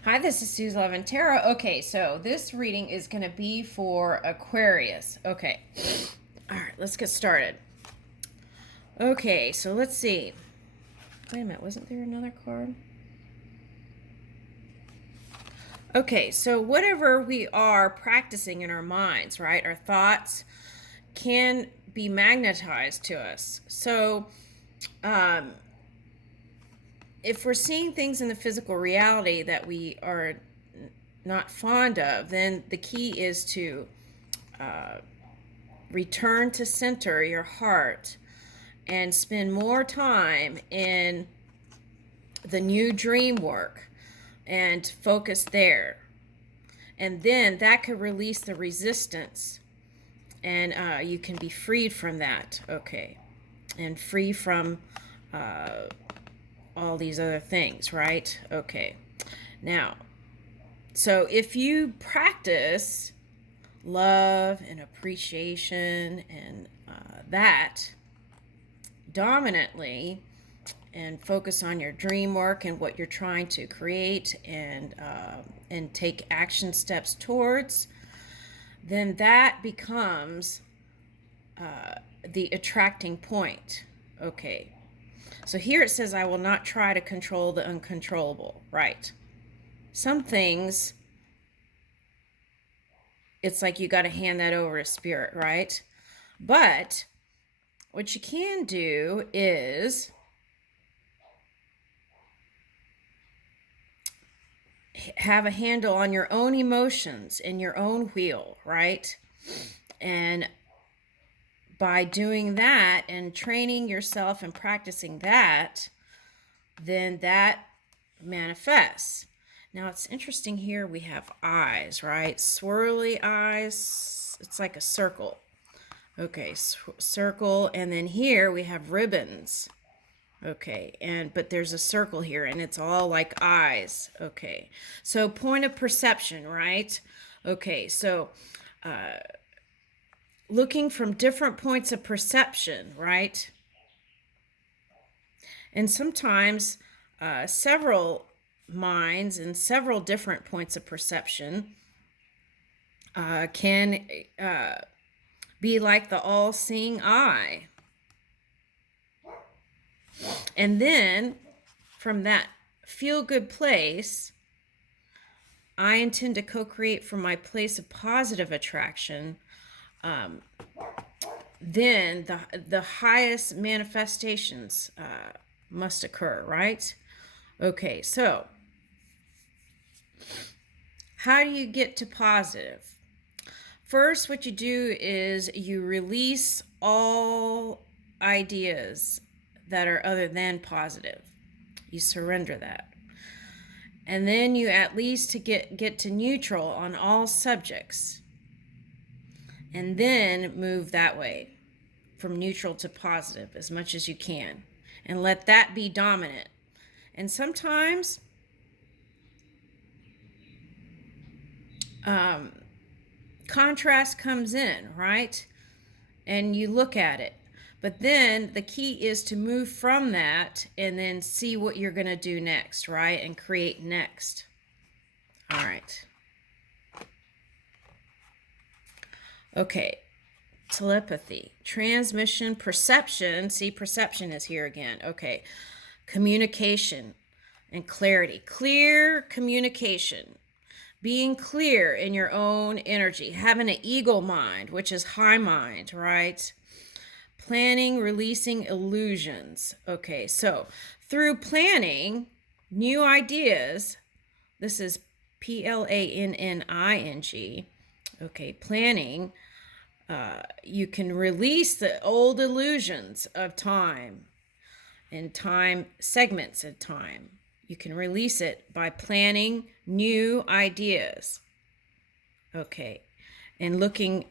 Hi, this is Sue's Love and Tarot. Okay, so this reading is going to be for Aquarius. Okay, all right, let's get started. Okay, so let's see. Wait a minute, wasn't there another card? Okay, so whatever we are practicing in our minds, right, our thoughts can be magnetized to us. So, um, if we're seeing things in the physical reality that we are not fond of, then the key is to return to center your heart and spend more time in the new dream work and focus there. And then that could release the resistance and you can be freed from that. Okay. And free from all these other things, right? Okay. Now, so if you practice love and appreciation and that dominantly and focus on your dream work and what you're trying to create and take action steps towards, then that becomes the attracting point. Okay. So here it says, I will not try to control the uncontrollable. Right. Some things, it's like you got to hand that over to spirit, right? But what you can do is have a handle on your own emotions in your own wheel, right? And by doing that and training yourself and practicing that, then that manifests. Now it's interesting here we have eyes, right? Swirly eyes. It's like a circle. Okay, circle. And then here we have ribbons. Okay, but there's a circle here and it's all like eyes. Okay, so point of perception, right? Okay, so looking from different points of perception, right? And sometimes several minds and several different points of perception can be like the all-seeing eye. And then from that feel-good place, I intend to co-create from my place of positive attraction. Then the highest manifestations must occur, right? Okay, so how do you get to positive? First, what you do is you release all ideas that are other than positive. You surrender that. And then you at least to get to neutral on all subjects. And then move that way from neutral to positive as much as you can. And let that be dominant. And sometimes contrast comes in, right? And you look at it. But then the key is to move from that and then see what you're going to do next, right? And create next. All right. Okay. Telepathy, transmission, perception. See, perception is here again. Okay. Communication and clarity. Clear communication. Being clear in your own energy. Having an eagle mind, which is high mind, right? Planning, releasing illusions. Okay, so through planning new ideas, this is planning. Okay, planning, you can release the old illusions of time and time segments of time. You can release it by planning new ideas. Okay, and looking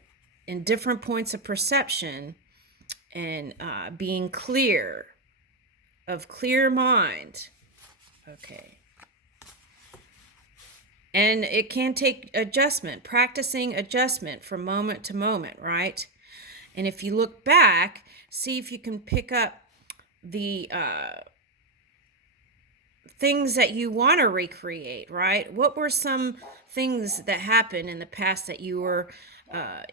in different points of perception and being clear, of clear mind. Okay. And it can take adjustment, practicing adjustment from moment to moment, right? And if you look back, see if you can pick up the things that you want to recreate, right? What were some things that happened in the past that you were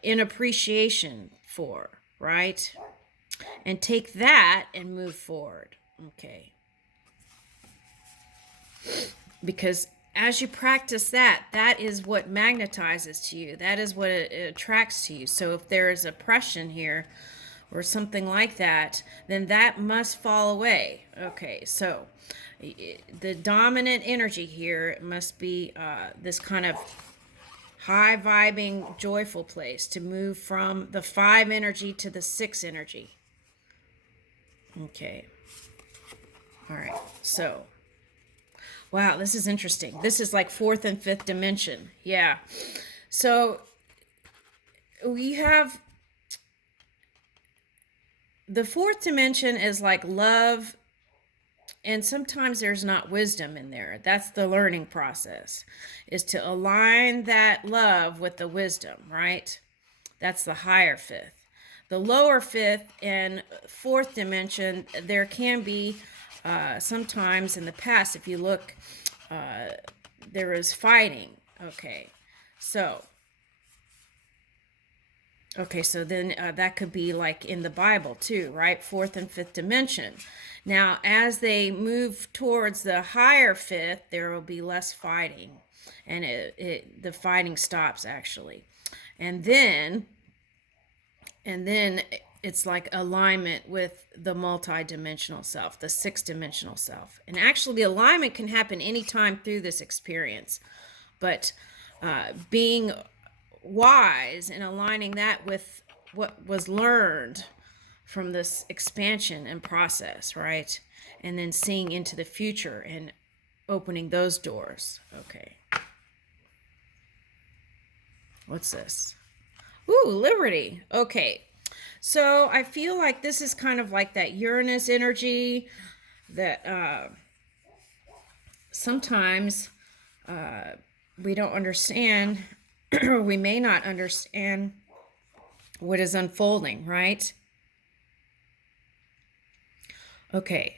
in appreciation for, right? And take that and move forward. Okay. Because as you practice that, that is what magnetizes to you. That is what it attracts to you. So if there is oppression here or something like that, then that must fall away. Okay, so the dominant energy here must be this kind of high vibing, joyful place to move from the 5 energy to the 6 energy. Okay. All right. So, wow, this is interesting. This is like 4th and 5th dimension. Yeah. So, we have the 4th dimension is like love, and sometimes there's not wisdom in there. That's the learning process, is to align that love with the wisdom, right? That's the higher 5th. The lower 5th and 4th dimension, there can be sometimes in the past, if you look, there is fighting. Okay, so then that could be like in the Bible too, right? 4th and 5th dimension. Now, as they move towards the higher 5th, there will be less fighting, and the fighting stops actually, and then it's like alignment with the multi-dimensional self, the 6th-dimensional self. And actually, the alignment can happen anytime through this experience, but being wise and aligning that with what was learned from this expansion and process, right? And then seeing into the future and opening those doors. Okay. What's this? Ooh, Liberty. Okay. So I feel like this is kind of like that Uranus energy that sometimes we don't understand, or we may not understand what is unfolding, right? Okay.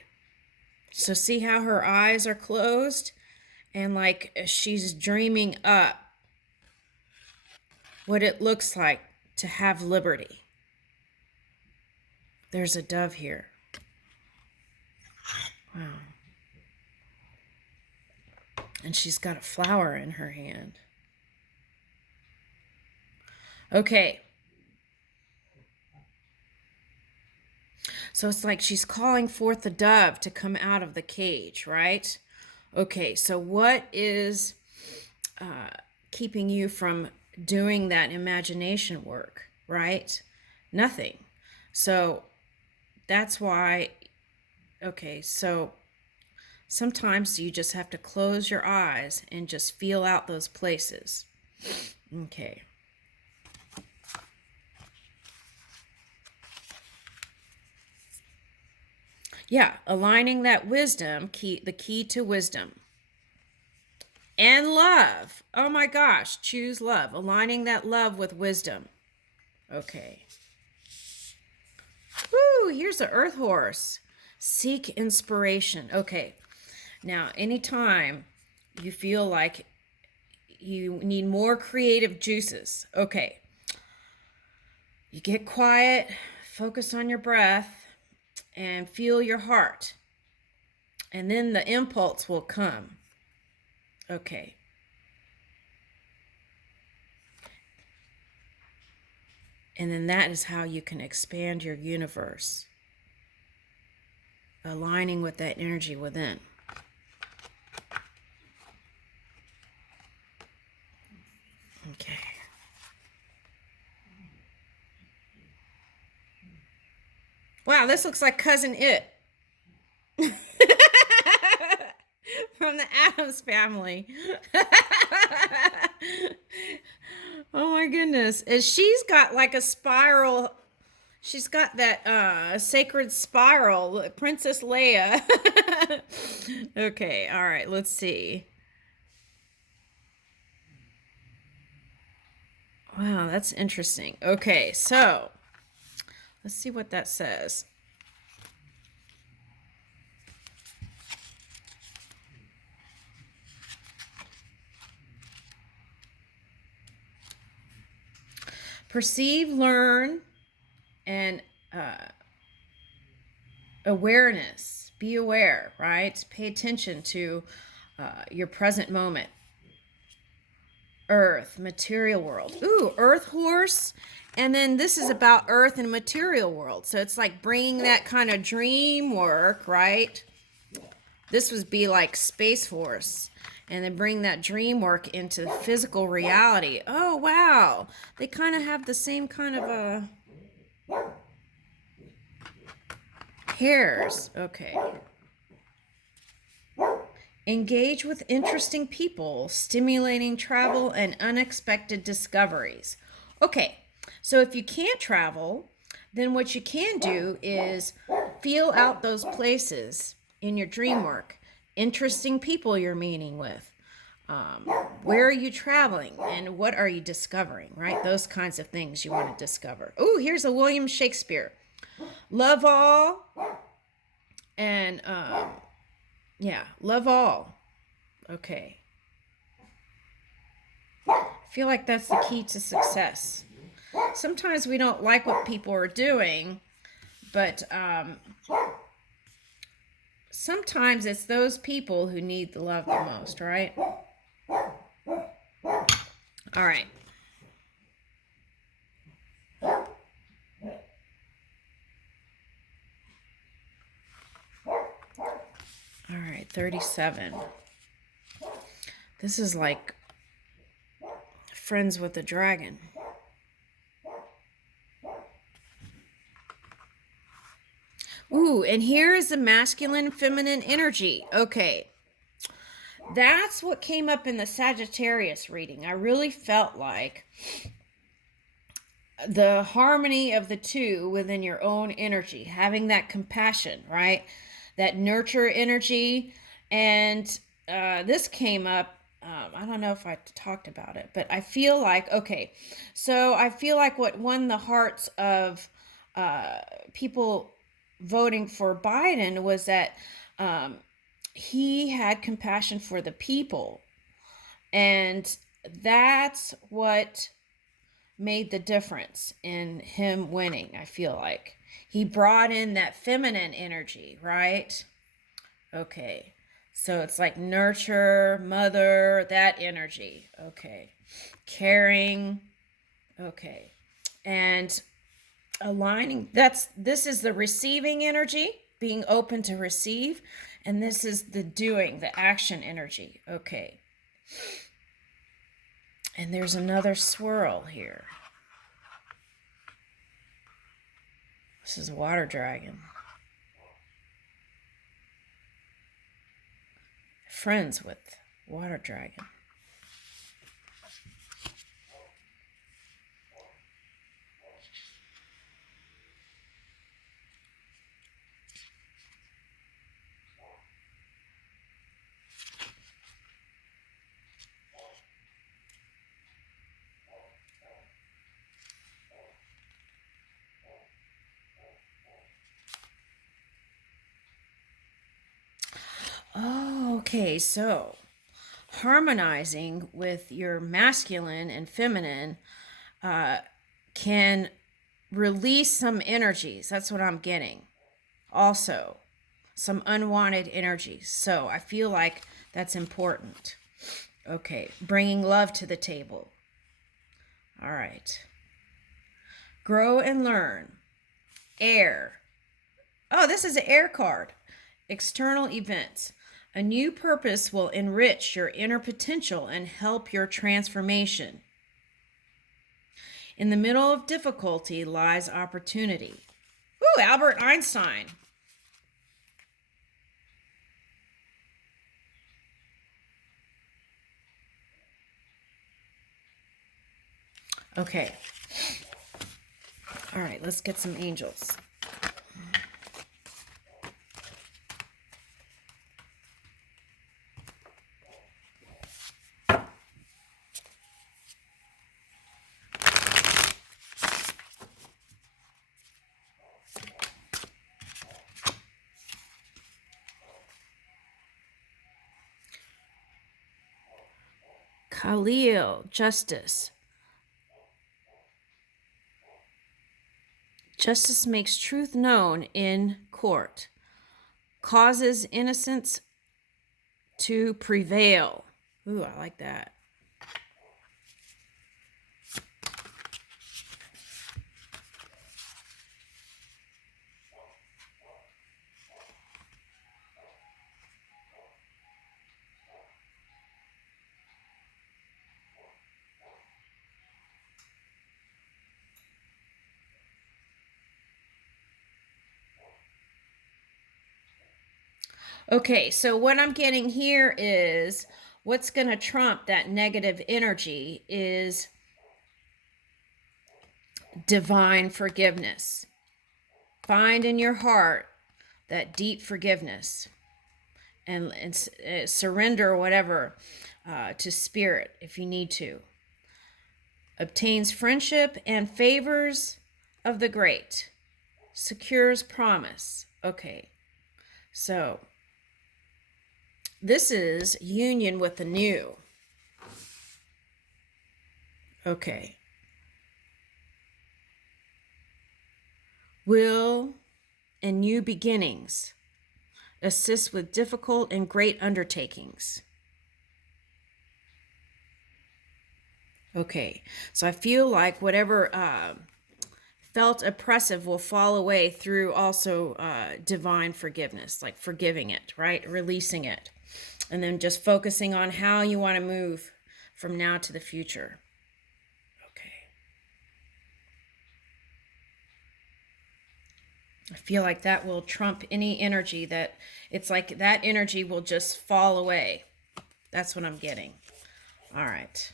So see how her eyes are closed and like she's dreaming up what it looks like to have liberty. There's a dove here. Wow. And she's got a flower in her hand. Okay. So it's like she's calling forth the dove to come out of the cage, right? Okay, so what is keeping you from doing that imagination work, right? Nothing. So that's why, okay, so sometimes you just have to close your eyes and just feel out those places. Okay. Yeah, aligning that wisdom, the key to wisdom. And love. Oh my gosh, choose love. Aligning that love with wisdom. Okay. Woo, here's the earth horse. Seek inspiration. Okay. Now, anytime you feel like you need more creative juices, okay. You get quiet, focus on your breath, and feel your heart. And then the impulse will come. Okay. And then that is how you can expand your universe. Aligning with that energy within. Okay. Wow, this looks like Cousin It. From the Addams Family. Oh my goodness. And she's got like a spiral. She's got that sacred spiral, Princess Leia. Okay, all right, let's see. Wow, that's interesting. Okay, so let's see what that says. Perceive, learn, and awareness. Be aware, right? Pay attention to your present moment. Earth, material world. Ooh, earth horse. And then this is about earth and material world. So it's like bringing that kind of dream work, right? This would be like Space Force. And then bring that dream work into physical reality. Oh, wow. They kind of have the same kind of hairs. Okay. Engage with interesting people, stimulating travel and unexpected discoveries. Okay, so if you can't travel, then what you can do is feel out those places in your dream work. Interesting people you're meeting with. Where are you traveling and what are you discovering, right? Those kinds of things you want to discover. Oh, here's a William Shakespeare. Love all and yeah, love all. Okay. I feel like that's the key to success. Sometimes we don't like what people are doing, but sometimes it's those people who need the love the most, right? All right. All right, 37. This is like Friends with the Dragon. Ooh, and here is the masculine feminine energy. Okay. That's what came up in the Sagittarius reading. I really felt like the harmony of the two within your own energy, having that compassion, right? That nurture energy. And this came up. I don't know if I talked about it, but I feel like, okay, so I feel like what won the hearts of people voting for Biden was that he had compassion for the people. And that's what made the difference in him winning, I feel like. He brought in that feminine energy, right? Okay. So it's like nurture, mother, that energy. Okay. Caring. Okay. And aligning. This is the receiving energy, being open to receive. And this is the doing, the action energy. Okay. And there's another swirl here. This is water dragon. Friends with water dragon. Oh, okay. So harmonizing with your masculine and feminine can release some energies. That's what I'm getting. Also, some unwanted energies. So I feel like that's important. Okay, bringing love to the table. All right. Grow and learn. Air. Oh, this is an air card. External events. A new purpose will enrich your inner potential and help your transformation. In the middle of difficulty lies opportunity. Ooh, Albert Einstein. Okay. All right, let's get some angels. Khalil, justice. Justice makes truth known in court, causes innocence to prevail. Ooh, I like that. Okay, so what I'm getting here is what's going to trump that negative energy is divine forgiveness. Find in your heart that deep forgiveness and surrender whatever to spirit if you need to. Obtains friendship and favors of the great. Secures promise. Okay, so this is union with the new. Okay. Will and new beginnings. Assist with difficult and great undertakings. Okay, so I feel like whatever felt oppressive will fall away through also divine forgiveness, like forgiving it, right? Releasing it. And then just focusing on how you want to move from now to the future. Okay. I feel like that will trump any energy that it's like that energy will just fall away. That's what I'm getting. All right.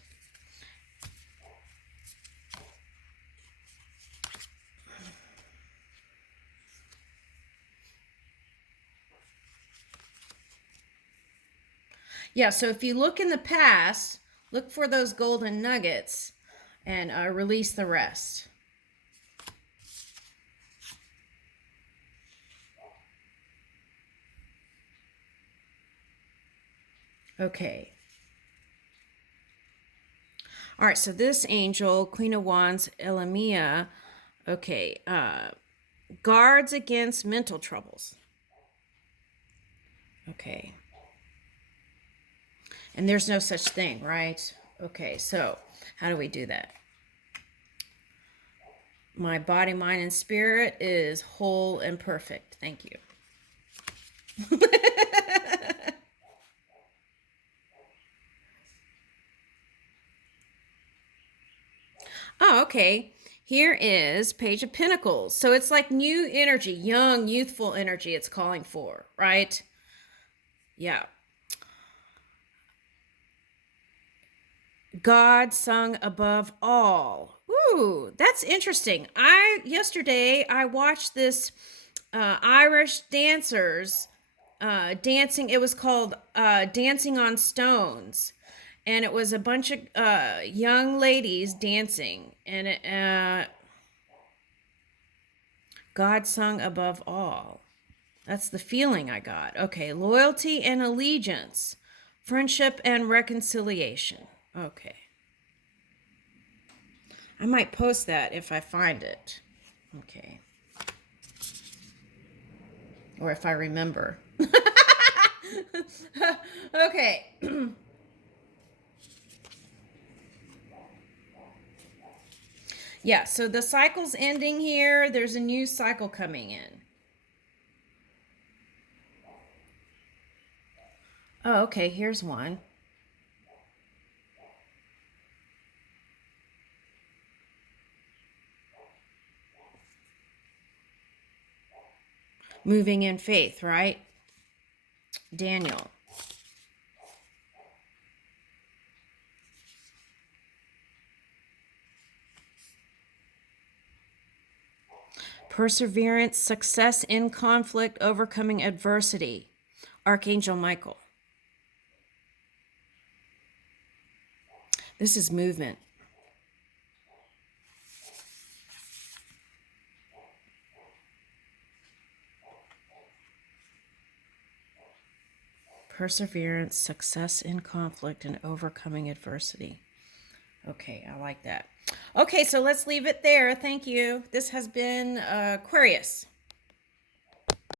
Yeah, so if you look in the past, look for those golden nuggets and release the rest. Okay. All right, so this angel, Queen of Wands, Elamia, okay, guards against mental troubles. Okay. And there's no such thing, right? Okay, so how do we do that? My body, mind, and spirit is whole and perfect. Thank you. Oh, okay. Here is Page of Pentacles. So it's like new energy, young, youthful energy it's calling for, right? Yeah. God sung above all. Ooh, that's interesting. Yesterday I watched this Irish dancers dancing. It was called Dancing on Stones, and it was a bunch of young ladies dancing, and God sung above all. That's the feeling I got. Okay, loyalty and allegiance, friendship and reconciliation. Okay. I might post that if I find it. Okay. Or if I remember. Okay. Yeah, so the cycle's ending here. There's a new cycle coming in. Oh, okay, here's one. Moving in faith, right? Daniel. Perseverance, success in conflict, overcoming adversity. Archangel Michael. This is movement. Perseverance, success in conflict, and overcoming adversity. Okay, I like that. Okay, so let's leave it there. Thank you. This has been Aquarius.